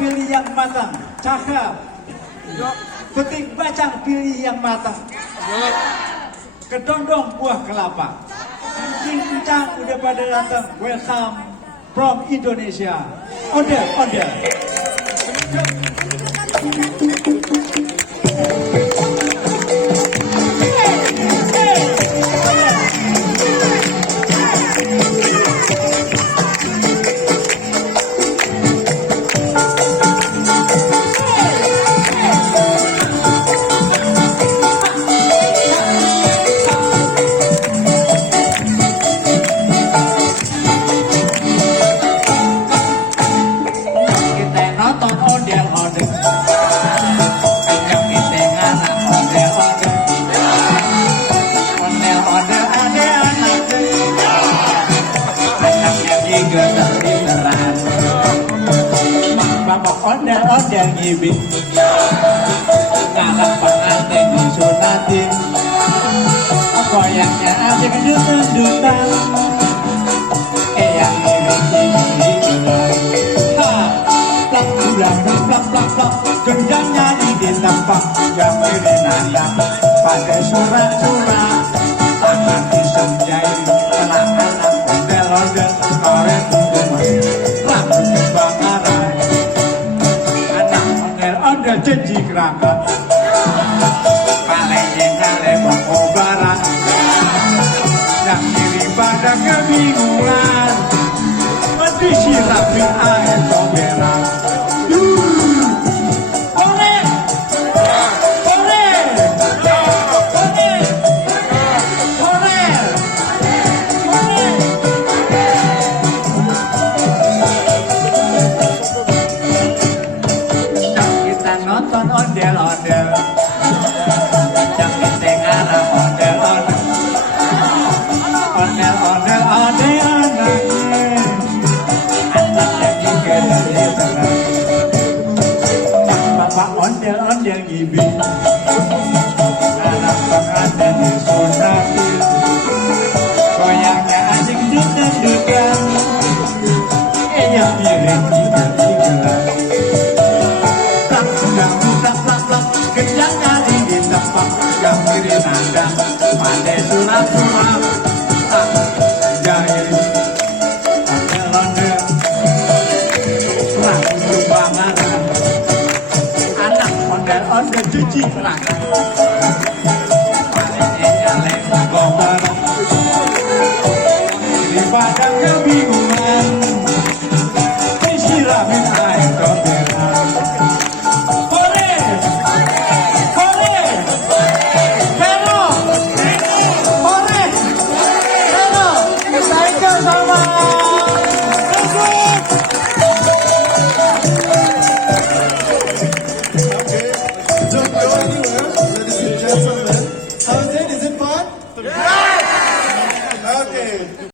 pilih yang matang. Cakep. Petik bacang pilih yang matang. Kedondong buah kelapa. Cing kencang udah pada datang. Welcome from Indonesia. Ondel, ondel. Ondel ngibing ngalah pengantin disunatin goyangnya asik dendut-dendutan yang ngibing ha plak plak plak plak plak gendangnya ditempak yang ini nandang pada surat-surat tangan disenjai anak-anak ondel-ondel karet gemes rambut kebakaran ondel janji kerangka palingnya ngale kobaran yang diri pada kebingungan disiramin air komberan ondel-ondel jangan dengar ondel-ondel ondel-ondel ada anaknya anaknya juga dari terang bapak ondel-ondel ngibing anak pengantin disunatin goyangnya asik dendut-dendutan yang mirip tiga-tigaan kencang kali ditempak yang kiri nandang pandai surat-surat jahil ondel-ondel rambut kebakaran anak ondel-ondel cuci kerangka palingnya nyalek kobaran di padang kebingungan disiramin air komberan Okay.